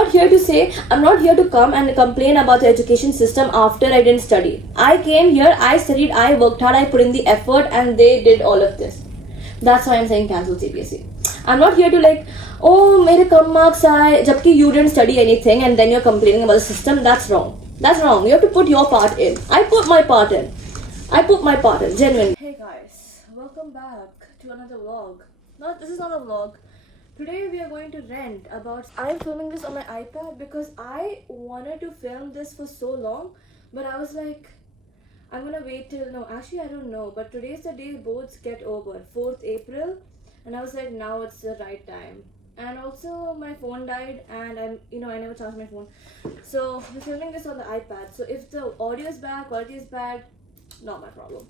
not here to say, I'm not here to come and complain about the education system after I didn't study. I came here, I studied, I worked hard, I put in the effort, and they did all of this. That's why I'm saying cancel CBSE. I'm not here to like, oh, mere kam marks aaye, jabki you didn't study anything and then you're complaining about the system. That's wrong. That's wrong. You have to put your part in. I put my part in. Genuinely. Hey guys, welcome back to another vlog. No, this is not a vlog. Today we are going to rant about. I'm filming this on my iPad because I wanted to film this for so long, but I was like, I'm gonna wait till. No, actually I don't know. But today's the day boards get over, 4th April, and I was like, now it's the right time. And also my phone died, and I never charged my phone, so we're filming this on the iPad. So if the audio is bad, quality is bad, not my problem.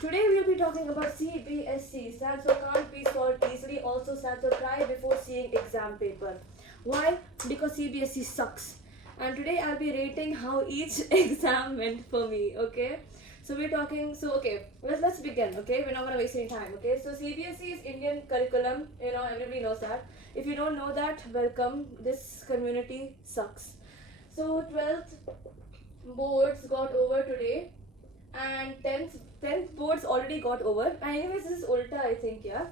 Today we will be talking about CBSE, stands for can't be solved easily, also stands for try before seeing exam paper. Why? Because CBSE sucks. And today I'll be rating how each exam went for me, okay? So we're talking, let's begin, okay? We're not gonna waste any time, okay? So CBSE is Indian curriculum, everybody knows that. If you don't know that, welcome, this community sucks. So 12th boards got over today, and 10th boards already got over. And anyways, this is Ulta, I think, yeah?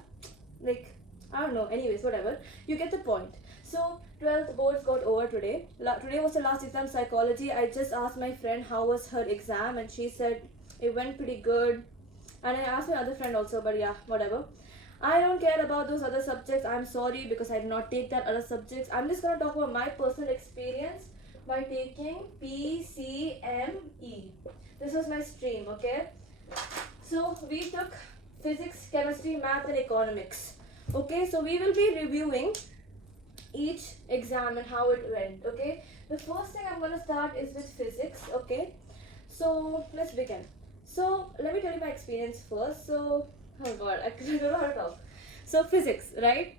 Like, I don't know, anyways, whatever. You get the point. So 12th boards got over today. Today was the last exam, psychology. I just asked my friend how was her exam, and she said it went pretty good. And I asked my other friend also, but yeah, whatever. I don't care about those other subjects. I'm sorry because I did not take that other subjects. I'm just gonna talk about my personal experience by taking PCME. This was my stream, okay? So we took physics, chemistry, math and economics. Okay, so we will be reviewing each exam and how it went, okay? The first thing I'm gonna start is with physics, okay? So let's begin. So let me tell you my experience first. So, oh god, I don't know how to talk. So physics, right?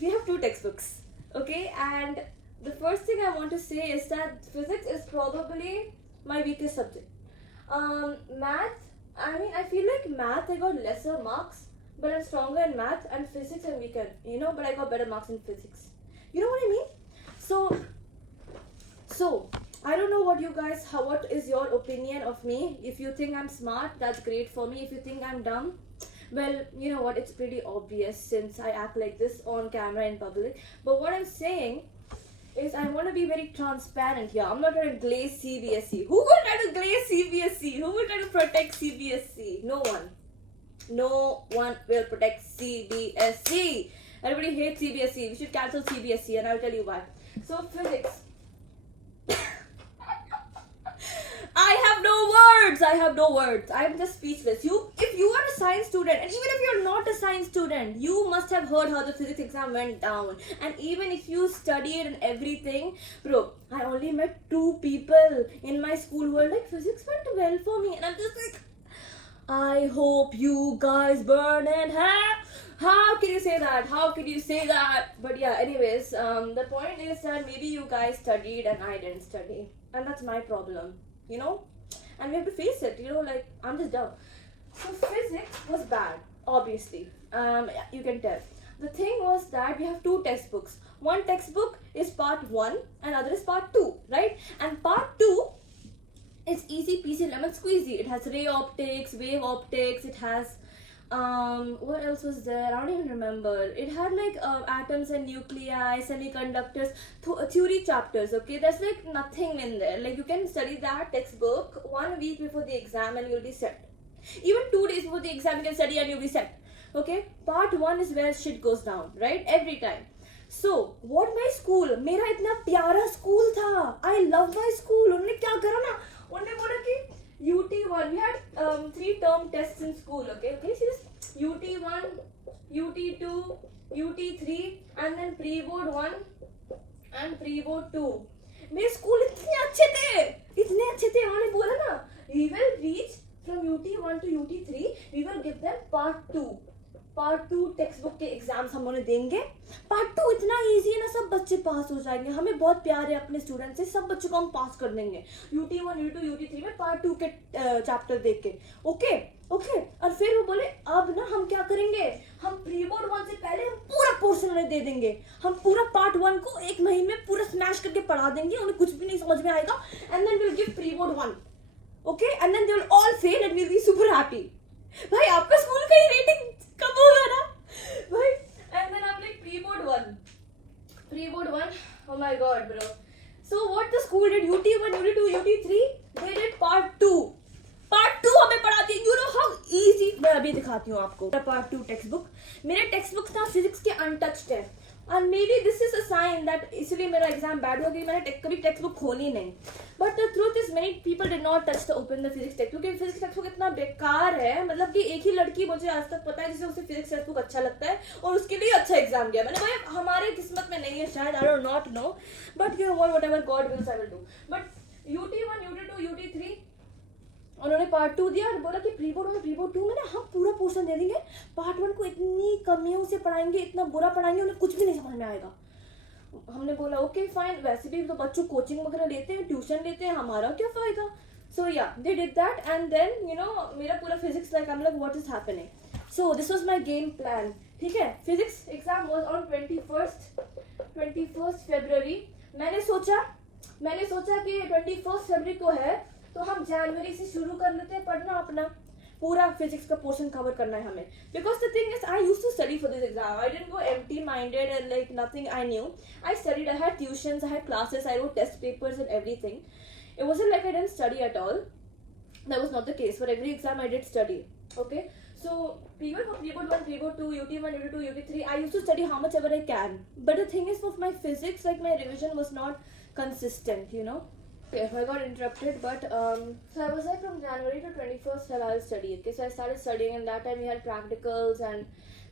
We have 2 textbooks, okay? And the first thing I want to say is that physics is probably my weakest subject. Math, I feel like math I got lesser marks, but I'm stronger in math, and physics I'm weaker, but I got better marks in physics. You know what I mean? So I don't know what is your opinion of me. If you think I'm smart, that's great for me. If you think I'm dumb, well, you know what, it's pretty obvious since I act like this on camera in public. But what I'm saying is I want to be very transparent here. I'm not trying to glaze CBSE. Who will try to glaze CBSE? Who will try to protect CBSE? No one. No one will protect CBSE. Everybody hates CBSE. We should cancel CBSE, and I'll tell you why. So physics. I have no words. I'm just speechless. If you are a science student, and even if you're not a science student, you must have heard how the physics exam went down. And even if you studied and everything, bro, I only met 2 people in my school who were like, physics went well for me. And I'm just like, I hope you guys burn in hell. How can you say that? How can you say that? But yeah, anyways, the point is that maybe you guys studied and I didn't study. And that's my problem, And we have to face it, like, I'm just dumb. So physics was bad, obviously. You can tell. The thing was that we have 2 textbooks. One textbook is part 1 and other is part 2, right? And part 2 is easy peasy lemon squeezy. It has ray optics, wave optics, it has what else was there? I don't even remember. It had like atoms and nuclei, semiconductors, theory chapters, okay? There's like nothing in there. Like you can study that textbook 1 week before the exam and you'll be set. Even 2 days before the exam you can study and you'll be set. Okay? Part 1 is where shit goes down, right? Every time. So, what my school, मेरा इतना प्यारा school था. I love my school. उन्होंने क्या करा ना? उन्होंने बोला कि UT1, we had 3 term tests in school, okay? Can you see this? UT1, UT2, UT3, and then pre-board 1 and pre-board 2. मेरे school इतने अच्छे थे, उन्होंने बोला ना, we will reach from UT1 to UT3, we will give them part 2. Part 2 text book के exams हम उन्हें देंगे. पार्ट 2 इतना इजी है ना, सब बच्चे पास हो जाएंगे. हमें बहुत प्यार है अपने स्टूडेंट से, सब बच्चों को हम पास कर देंगे UT1, UT2, UT3 में पार्ट 2 के चैप्टर देख के. ओके. और फिर वो बोले अब ना हम क्या करेंगे, हम प्री बोर्ड 1 से पहले हम पूरा पोर्शन उन्हें दे देंगे. हम पूरा पार्ट 1 को 1 महीने में पूरा स्मैश करके पढ़ा देंगे, उन्हें कुछ भी नहीं समझ में आएगा, and then will give pre board 1, okay, and then they will all fail and will be super happy. भाई आपका स्कूल का ही रेटिंग कम होगा ना भाई. एंड देन आप like pre board 1, oh my god bro. So what the school did, UT1, UT2, UT3, they did part 2 हमें पढ़ाती है. You know how easy. मैं अभी दिखाती हूँ आपको part 2 टेक्स्ट बुक. मेरे टेक्स्ट बुक ना फिजिक्स के अनटच्ड है, and maybe this is a sign that इसलिए मेरा एग्जाम बैड हो गई, मैंने कभी टेक्स्ट बुक खोली नहीं. But the truth is many people did not touch the open the physics text, क्योंकि फिजिक्स टेक्स्ट बुक इतना बेकार है. मतलब कि एक ही लड़की मुझे आज तक पता है जिसे उसे फिजिक्स टेक्स्ट बुक अच्छा लगता है और उसके लिए अच्छा एग्जाम गया. मैंने भाई हमारे किस्मत में नहीं है शायद, I don't not know, but you know whatever God wills I will do. But UT1, UT2, UT3 उन्होंने पार्ट 2 दिया और बोला कि प्री बोर्ड 1, प्री बोर्ड 2 में ना हम पूरा पोर्शन दे देंगे, पार्ट 1 को इतनी कमियों से पढ़ाएंगे, इतना बुरा पढ़ाएंगे, उन्हें कुछ भी नहीं समझ में आएगा. हमने बोला ओके फाइन, वैसे भी तो बच्चों कोचिंग वगैरह लेते हैं, ट्यूशन लेते हैं, हमारा क्या फायदा. So yeah they did that, and then you know मेरा पूरा physics like I am like what is happening. So this was my game plan. ठीक है, physics exam was on 21st February. मैंने सोचा कि 21st February को है तो हम जनवरी से शुरू कर लेते हैं पढ़ना, अपना पूरा फिजिक्स का पोर्शन कवर करना है हमें. Because the thing is I used to study for this exam. I didn't go empty minded and like nothing I knew. I studied, I had tuitions, I had classes, I wrote test papers and everything. It wasn't like I didn't study at all. That was not the case. For every exam I did study. Okay. So pre-board 1, pre-board 2, UT1, UT2, UT3, I used to study how much ever I can. But the thing is, for my physics, like my revision was not consistent, you know. Yeah, I got interrupted, but so I was like from January to 21st I will study. Okay, so I started studying, and that time we had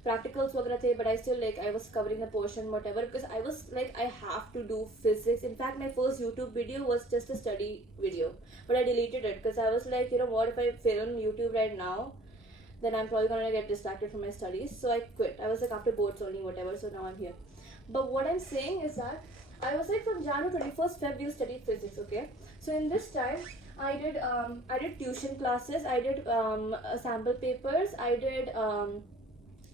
practicals वगैरह थे, but I still like I was covering the portion whatever, because I was like I have to do physics. In fact, my first YouTube video was just a study video, but I deleted it because I was like, you know what, if I film YouTube right now, then I'm probably gonna get distracted from my studies. So I quit. I was like after boards only, whatever. So now I'm here. But what I'm saying is that I was like from January 21st Feb we studied physics. Okay, so in this time I did tuition classes, I did sample papers, I did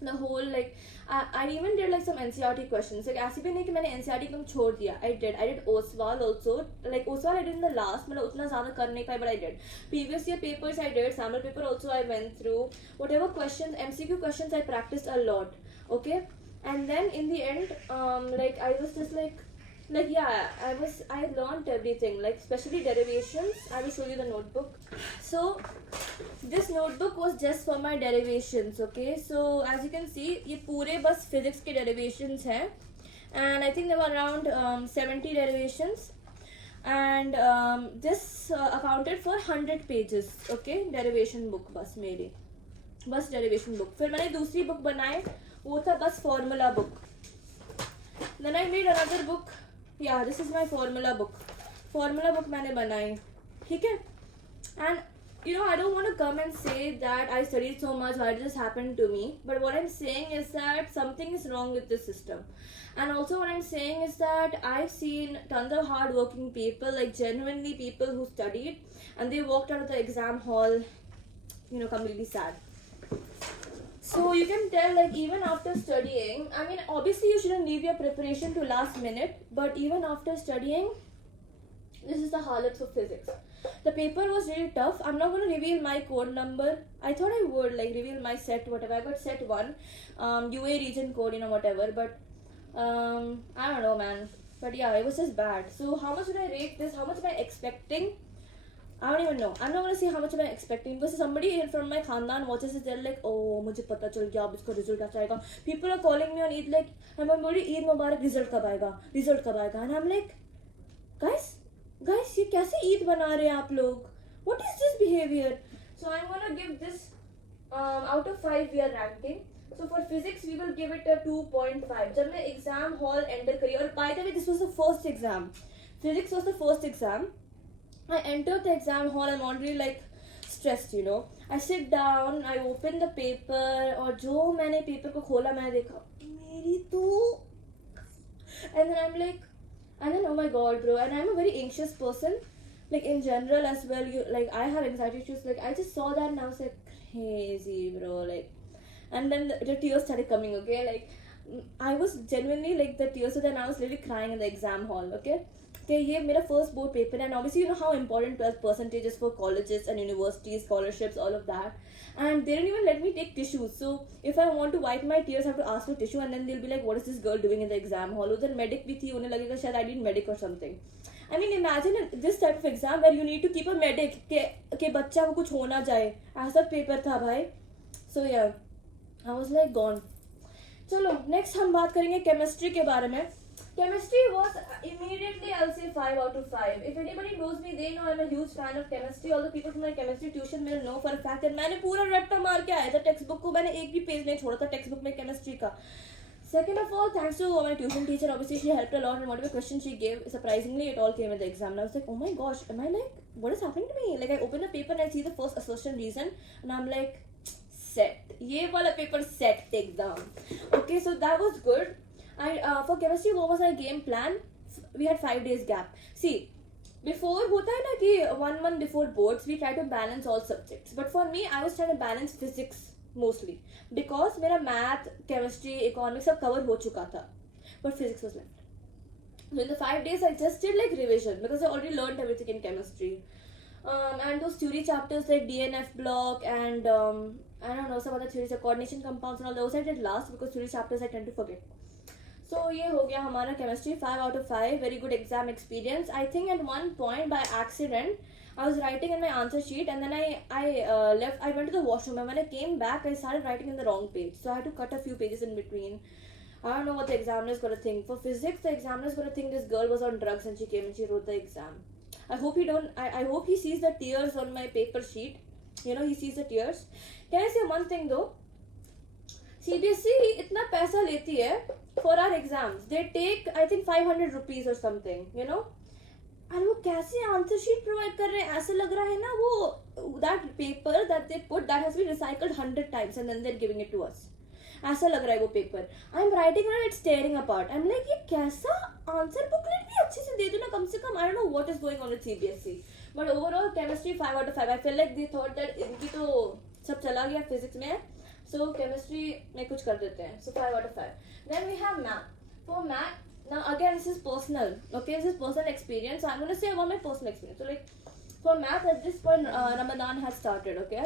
the whole like I even did like some NCERT questions. Like ऐसे भी नहीं कि मैंने NCERT एकदम छोड़ दिया. I did OSWAL also. Like OSWAL I did in the last, मतलब उतना ज़्यादा कर नहीं पाई, but I did. Previous year papers I did, sample paper also I went through. Whatever questions, MCQ questions I practiced a lot. Okay, and then in the end like I was just like yeah, I learned everything, like especially derivations. I will show you the notebook. So this notebook was just for my derivations. Okay, so as you can see ये पूरे बस physics के derivations हैं, and I think there were around 70 derivations, and this accounted for 100 pages. Okay, derivation book बस मेरी, बस derivation book. फिर मैंने दूसरी book बनाई, वो था बस formula book. Then I made another book. Yeah, this is my formula book मैंने बनाई. ठीक है, and you know I don't want to come and say that I studied so much, why did this happen to me, but what I'm saying is that something is wrong with this system. And also what I'm saying is that I've seen tons of hard working people, like genuinely people who studied, and they walked out of the exam hall, you know, completely sad. So you can tell, like even after studying, I mean obviously you shouldn't leave your preparation to last minute, but even after studying, this is the halat for physics. The paper was really tough. I'm not going to reveal my code number. I thought I would like reveal my set, whatever. I got set 1, UA region code, you know, whatever, but I don't know, man. But yeah, it was just bad. So how much did I rate this? How much am I expecting? I don't even know. I'm not gonna say how much am I expecting, because somebody from my khandan watches it, they're like, oh, मुझे पता चल गया अब इसका result अच्छा आएगा. People are calling me on Eid like, I'm बोली ईद मुबारक, result कब आएगा, and I'm like, guys ये कैसे ईद बना रहे हैं आप लोग? What is this behavior? So I'm gonna give this out of 5 we are ranking. So for physics we will give it a 2.5. जब मैं exam hall enter करी, और by the way this was the first exam. Physics was the first exam. I entered the exam hall, I'm already like stressed, you know. I sit down, I open the paper, और जो मैंने paper को खोला मैंने देखा मेरी तो, and then I'm like, and then oh my god bro, and I'm a very anxious person, like in general as well. You like I have anxiety issues. Like I just saw that and I was like crazy bro, like, and then the tears started coming. Okay, like I was genuinely like the tears, so then I was literally crying in the exam hall. Okay, ये मेरा first board paper, and obviously you know how important 12th percentage is for colleges and universities, scholarships, all of that. And they didn't even let me take tissues. So if I want to wipe my tears, I have to ask for tissue, and then they'll be like, "What is this girl doing in the exam hall?" उधर medic भी थी, उन्हें लगेगा शायद I need medic or something. I mean, imagine this type of exam where you need to keep a medic के बच्चा को कुछ हो ना जाए. ऐसा पेपर था भाई. So yeah, I was like gone. चलो नेक्स्ट हम बात करेंगे केमिस्ट्री के बारे में. Chemistry was immediately, I'll say 5 out of 5. If anybody knows me, they know I'm a huge fan of chemistry. All the people from my chemistry tuition will know for a fact that मैंने पूरा रट्टा मार के आया था text book को. मैंने एक भी पेज नहीं छोड़ा था टेक्स्ट बुक में केमिस्ट्री का. Second of all, thanks to my tuition teacher. Obviously, she helped a lot, and whatever question she gave, surprisingly, it all came in the exam. And I was like, oh my gosh, am I like, what is happening to me? Like, I open a paper and I see the first assertion reason, and I'm like, set. ये वाला paper set exam. Okay, so that was good. For chemistry, what was my game plan? We had 5 days gap. See, before होता है ना कि 1 month before boards, we try to balance all subjects. But for me, I was trying to balance physics mostly because मेरा math, chemistry, economics सब cover हो चुका था. But physics was left. So in the 5 days, I just did like revision because I already learned everything in chemistry. And those theory chapters like DNF block and I don't know, some other theories like coordination compounds and all those I did last because theory chapters I tend to forget. So ये हो गया हमारा chemistry 5 out of 5. Very good exam experience. I think at one point by accident I was writing in my answer sheet and then I left. I went to the washroom and when I came back I started writing in the wrong page. So I had to cut a few pages in between. I don't know what the examiner is gonna think. For physics, the examiner is gonna think this girl was on drugs and she came and she wrote the exam. I hope he don't. I hope he sees the tears on my paper sheet. You know, he sees the tears. Can I say one thing though? CBSE इतना पैसा लेती है for our exams. They take I think 500 rupees or something. You know. और वो कैसे answer sheet provide कर रहे हैं ऐसे लग रहा है ना वो that paper that they put that has been recycled 100 times and then they're giving it to us. ऐसा लग रहा है वो paper. I am writing and it's tearing apart. I am like ये कैसा आंसर बुकलेट भी अच्छे से दे दो ना कम से कम. I don't know what is going on with CBSE but overall chemistry 5 out of 5. I feel like they thought that इनकी तो सब चला गया फिजिक्स में सो केमिस्ट्री में कुछ कर देते हैं. So 5 out of 5. Then we have math. For math now again this is personal, okay, this is personal experience, so I'm going to say about my personal experience. So like for math at this point Ramadan has started, okay.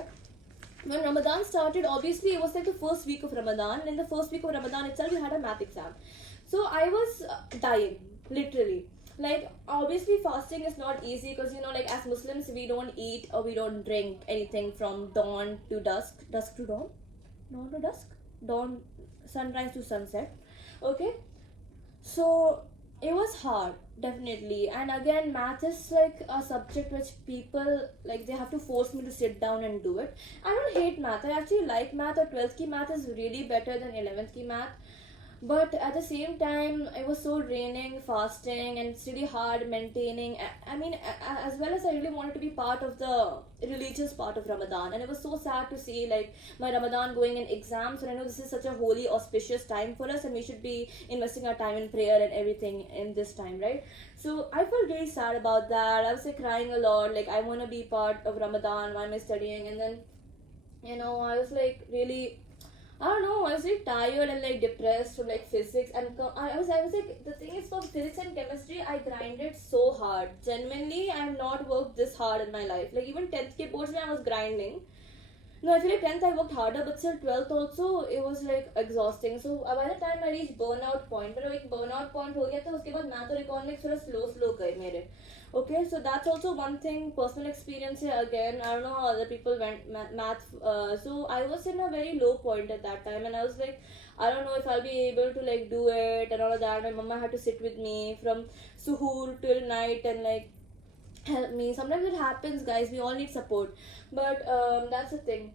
When Ramadan started, obviously it was like the first week of Ramadan. In the first week of Ramadan itself, we had a math exam. So I was dying, literally. Like, obviously fasting is not easy because, you know, like as Muslims, we don't eat or we don't drink anything from dawn to dusk. Dusk to dawn? Dawn to dusk? Dawn, sunrise to sunset. Okay? So it was hard, definitely. And again, math is like a subject which people like they have to force me to sit down and do it. I don't hate math. I actually like math. Or 12th ki math is really better than 11th ki math. But at the same time, it was so draining, fasting, and it's really hard maintaining. I mean, as well as I really wanted to be part of the religious part of Ramadan, and it was so sad to see like my Ramadan going in exams. And I know this is such a holy, auspicious time for us, and we should be investing our time in prayer and everything in this time, right? So I felt really sad about that. I was like crying a lot. Like I want to be part of Ramadan. Why am I studying? And then, you know, I was like really. I don't know, I was really tired and like depressed from like physics and I was like, the thing is for physics and chemistry, I grinded so hard. Genuinely, I have not worked this hard in my life. Like even 10th ke boards I was grinding. No, I feel like 10th I worked harder, but still 12th also, it was like exhausting. So by the time I reached burnout point, but एक burnout point हो गया था उसके बाद math और economics थोड़ा slow गए मेरे. Okay, so that's also one thing, personal experience here again. I don't know how other people went math. So I was in a very low point at that time, and I was like, I don't know if I'll be able to like do it and all of that. My mama had to sit with me from suhoor till night and like help me. Sometimes it happens, guys. We all need support, but that's the thing.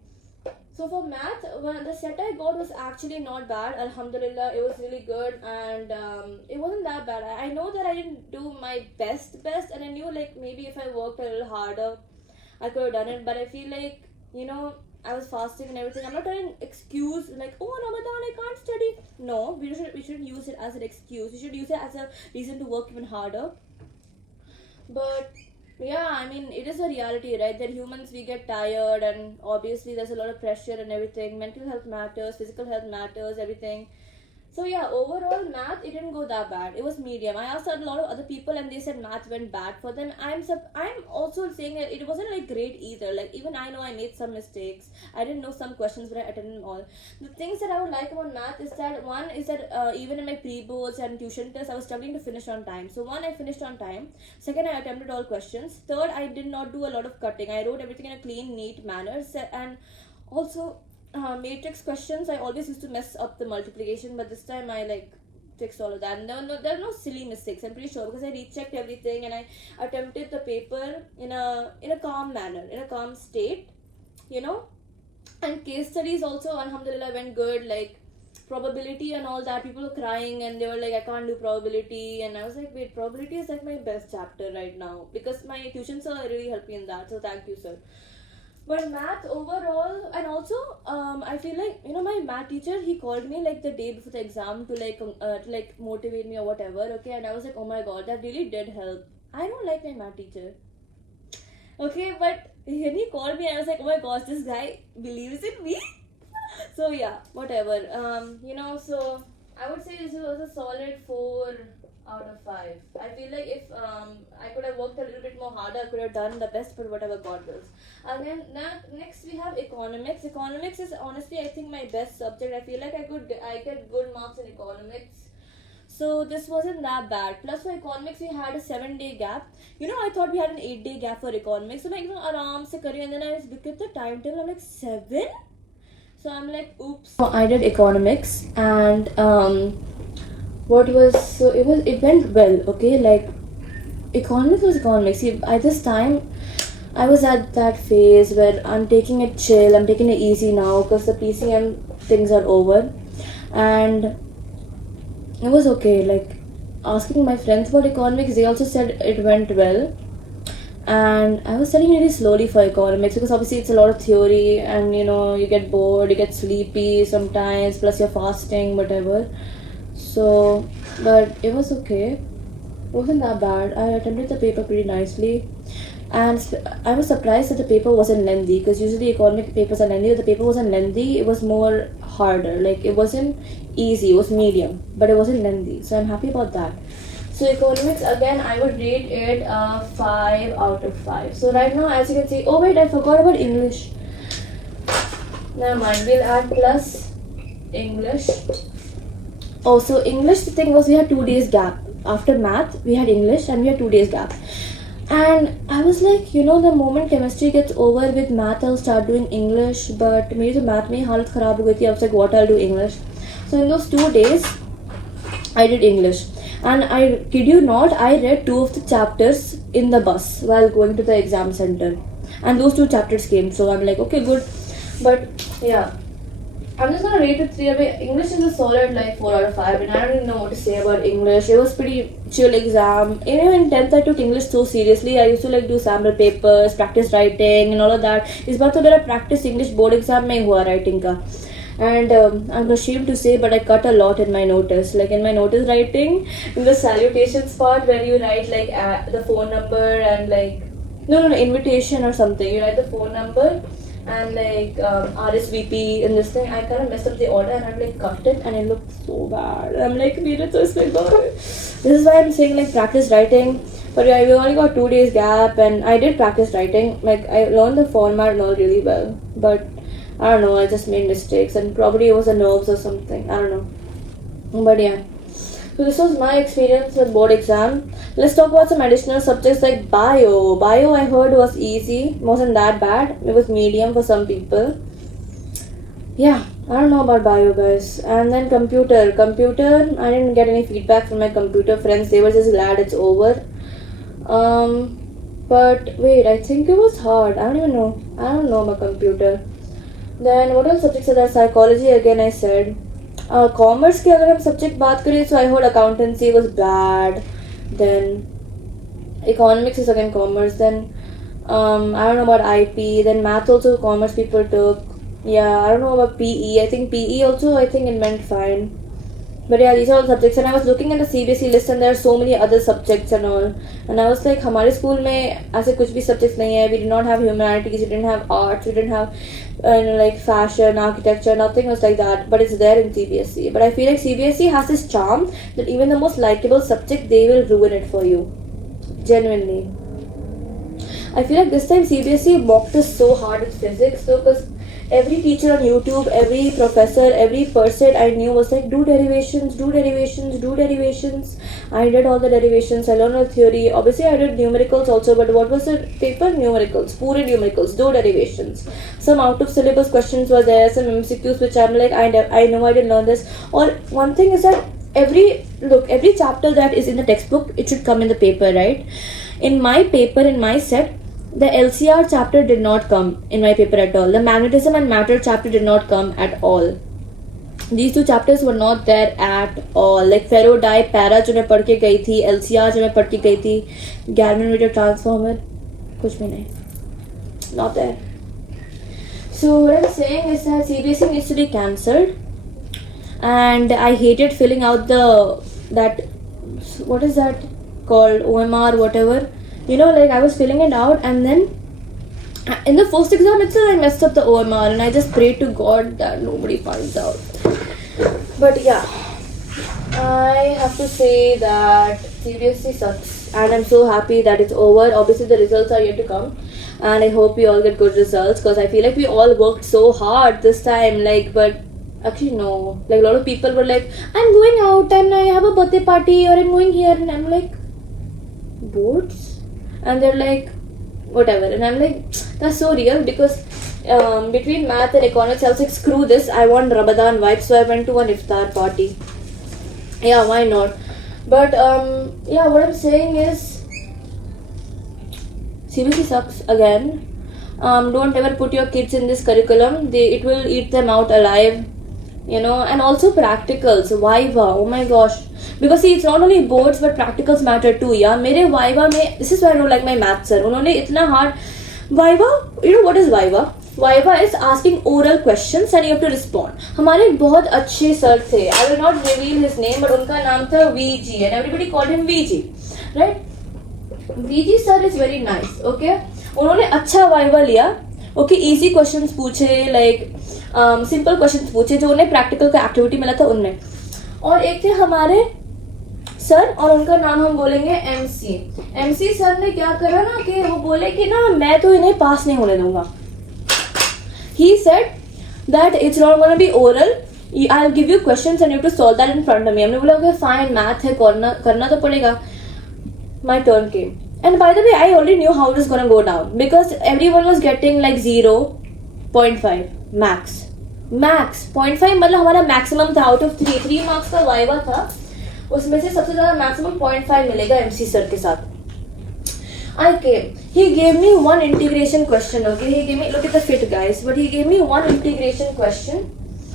So for math, when the set I got was actually not bad. Alhamdulillah, it was really good, and it wasn't that bad. I know that I didn't do my best, and I knew like maybe if I worked a little harder, I could have done it. But I feel like, you know, I was fasting and everything. I'm not trying to excuse like, oh Ramadan, I can't study. No, we shouldn't use it as an excuse. We should use it as a reason to work even harder. But yeah, I mean, it is a reality, right? That humans, we get tired, and obviously there's a lot of pressure and everything. Mental health matters, physical health matters, everything. So yeah, overall math it didn't go that bad. It was medium. I asked a lot of other people and they said math went bad for them. I'm also saying that it wasn't like great either. Like even I know I made some mistakes. I didn't know some questions, but I attended them all. The things that I would like about math is that one is that even in my pre-boards and tuition tests, I was struggling to finish on time. So one, I finished on time. Second, I attempted all questions. Third, I did not do a lot of cutting. I wrote everything in a clean, neat manner. And also matrix questions, I always used to mess up the multiplication, but this time I like fixed all of that. And there are no silly mistakes, I'm pretty sure, because I rechecked everything and I attempted the paper in a calm manner, in a calm state, you know. And case studies also, alhamdulillah, went good. Like probability and all that, people were crying and they were like, I can't do probability. And I was like, wait, probability is like my best chapter right now, because my tuition sir really helped me in that, so thank you, sir. But math overall, and also, I feel like, you know, my math teacher, he called me like the day before the exam to like motivate me or whatever. Okay, and I was like, oh my god, that really did help. I don't like my math teacher. Okay, but when he called me, I was like, oh my gosh, this guy believes in me. So yeah, whatever. You know, so I would say this was a solid 4 out of 5. I feel like if I could have worked a little bit more harder, I could have done the best, but whatever, God wills. Again, now next we have economics. Economics is honestly, I think, my best subject. I feel like I get good marks in economics. So this wasn't that bad. Plus for economics we had a 7 day gap. You know, I thought we had an 8 day gap for economics. So like, you know, aram se kari, and then I looked at the timetable. I'm like, 7. So I'm like, oops. So I did economics, and it went well. Okay, like economics was economics. See, at this time I was at that phase where I'm taking it chill. I'm taking it easy now because the PCM things are over, and it was okay. Like asking my friends about economics, they also said it went well. And I was studying really slowly for economics because obviously it's a lot of theory, and you know, you get bored, you get sleepy sometimes, plus you're fasting, whatever. So, but it was okay. It wasn't that bad. I attended the paper pretty nicely, and I was surprised that the paper wasn't lengthy, because usually economic papers are lengthy. But the paper wasn't lengthy. It was more harder. Like it wasn't easy. It was medium, but it wasn't lengthy. So I'm happy about that. So economics again, I would rate it a 5 out of 5. So right now, as you can see, oh wait, I forgot about English. Never mind. We'll add plus English. Also, English, the thing was, we had 2 days gap. After math, we had English and we had 2 days gap. And I was like, you know, the moment chemistry gets over with math, I'll start doing English. But मेरी तो math में हालत खराब हो गई थी. I was like, what, I'll do English. So in those 2 days, I did English. And I kid you not, I read 2 of the chapters in the bus while going to the exam center. And those 2 chapters came. So I'm like, okay, good. But yeah, I'm just gonna rate it 3. I mean, English is a solid like 4 out of 5, and I don't even know what to say about English. It was pretty chill exam. Even in 10th, I took English so seriously. I used to like do sample papers, practice writing, and all of that. इस बार तो मेरा practice English board exam में हुआ writing का. And I'm ashamed to say, but I cut a lot in my notice. Like in my notice writing, in the salutations part where you write like the phone number and like no invitation or something. You write the phone number and like RSVP in this thing. I kind of messed up the order and I like cut it and it looked so bad. I'm like, this is why I'm saying like practice writing. But yeah, we only got 2 days gap, and I did practice writing. Like I learned the format and all really well, but I don't know, I just made mistakes, and probably it was the nerves or something. I don't know. But yeah. So this was my experience with board exam. Let's talk about some additional subjects like bio. Bio I heard was easy. It wasn't that bad. It was medium for some people. Yeah, I don't know about bio, guys. And then computer. Computer, I didn't get any feedback from my computer friends. They were just glad it's over. But wait, I think it was hard. I don't even know. I don't know about computer. Then what else subjects are there? Psychology again, I said. Commerce के अगर हम subject बात करें, so I heard accountancy was bad. Then economics is again commerce. Then I don't know about IP. Then math also commerce people took. Yeah, I don't know about PE. I think PE also, I think it went fine. But yeah, these are all subjects, and I was looking at the CBSE list, and there are so many other subjects and all. And I was like, हमारे school में ऐसे कुछ भी subjects नहीं है. We did not have humanities, we didn't have arts, we didn't have like fashion, architecture, nothing was like that. But it's there in CBSE. But I feel like CBSE has this charm that even the most likable subject, they will ruin it for you. Genuinely. I feel like this time CBSE mocked us so hard in physics, so because every teacher on YouTube, every professor, every person I knew was like, do derivations, do derivations, do derivations. I did all the derivations, I learned all theory. Obviously, I did numericals also, but what was the paper? Numericals, pure numericals, do derivations. Some out of syllabus questions were there, some MCQs which I'm like, I know I didn't learn this. Or one thing is that every chapter that is in the textbook, it should come in the paper, right? In my paper, in my set, the LCR chapter did not come in my paper at all. The magnetism and matter chapter did not come at all. These two chapters were not there at all. Like ferrodie, para जो मैं पढ़ के गई थी, LCR जो मैं पढ़ के गई थी, Galvanometer transformer, कुछ भी नहीं. Not there. So what I'm saying is that CBSE needs to be cancelled. And I hated filling out that what is that called, OMR, whatever. You know, like I was filling it out, and then in the first exam itself I messed up the OMR, and I just prayed to God that nobody finds out. But yeah, I have to say that CBSE sucks, and I'm so happy that it's over. Obviously the results are yet to come, and I hope we all get good results, because I feel like we all worked so hard this time, like, but actually no, like a lot of people were like, I'm going out and I have a birthday party, or I'm going here, and I'm like, boards? And they're like, whatever, and I'm like, that's so real, because between math and economics I was like, screw this, I want Ramadan vibes, so I went to an iftar party. Yeah, why not? But yeah, what I'm saying is CBSE sucks again. Don't ever put your kids in this curriculum, it will eat them out alive, you know. And also practicals, Viva, oh my gosh. Because see, it's not only boards but practicals matter too. Yeah, मेरे Viva में, this is why I don't like my math sir. उन्होंने इतना hard Viva, you know what is Viva? Viva is asking oral questions and you have to respond. हमारे एक बहुत अच्छे sir थे. I will not reveal his name, but उनका नाम था VG, and everybody called him VG, right? VG sir is very nice, okay? उन्होंने अच्छा Viva लिया, okay, easy questions पूछे, like simple questions पूछे जो उन्हें practical का activity मिला था उनमें. और एक थे हमारे सर, और उनका नाम हम बोलेंगे MC सर ने क्या करा ना कि वो बोले कि ना मैं तो इन्हें पास नहीं होने दूंगा. He said that it's not gonna be oral, I'll give you questions and you have to solve that in front of me. हमने बोला okay fine, math है, करना तो पड़ेगा. My turn came, and by the way I already knew how it was gonna go down, because everyone was getting like 0.5 max 0.5, मतलब हमारा maximum था. Out of 3 marks का वाइवा था, उसमें से सबसे ज्यादा मैक्सिमम 0.5 मिलेगा MC सर के साथ. I came. He gave me one integration question. Okay, he gave me, look at the fit guys, but he gave me one integration question.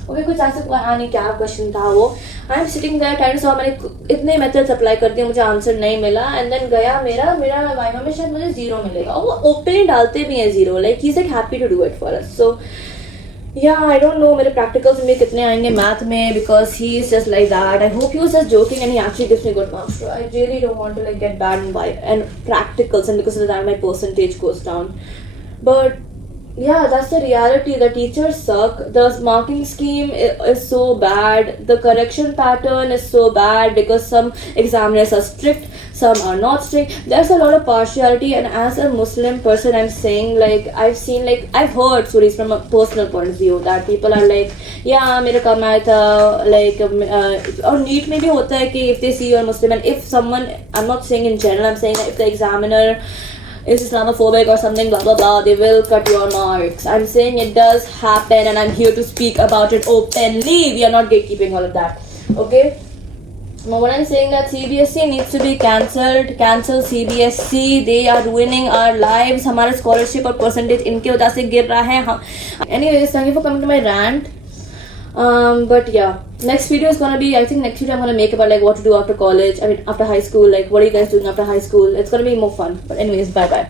Okay, कुछ ऐसा नहीं, क्या क्वेश्चन था वो. I am sitting there trying to solve. मैंने इतने methods apply कर दिए, मुझे आंसर नहीं मिला, एंड देन गया मेरा वाइवा में शायद मुझे 0 मिलेगा. और वो ओपनली डालते भी हैं 0, like he's like happy to do it for us. So yeah, I don't know मेरे practicals में कितने आएंगे math में, because he is just like that. I hope he was just joking and he actually gives me good marks. So I really don't want to like get bad and practicals, and because of that my percentage goes down. But yeah, that's the reality. The teachers suck. The marking scheme is so bad. The correction pattern is so bad, because some examiners are strict, some are not strict. There's a lot of partiality, and as a Muslim person I'm saying, like I've heard stories from a personal point of view that people are like, yeah मेरा कम आया था, like और NEET में भी होता है कि if they see you're Muslim, and if someone, I'm not saying in general, I'm saying that if the examiner is Islamophobic or something, blah blah blah, they will cut your marks. I'm saying it does happen, and I'm here to speak about it openly. We are not gatekeeping all of that, okay? Now what I'm saying that CBSE needs to be cancelled. Cancel CBSE. They are ruining our lives. हमारा scholarship और percentage इनके वजह से गिर रहा है. Anyways, thank you for coming to my rant. But yeah, next video is gonna be, I think next video I'm gonna make about like what to do after college, I mean after high school, like what are you guys doing after high school. It's gonna be more fun. But anyways, bye bye.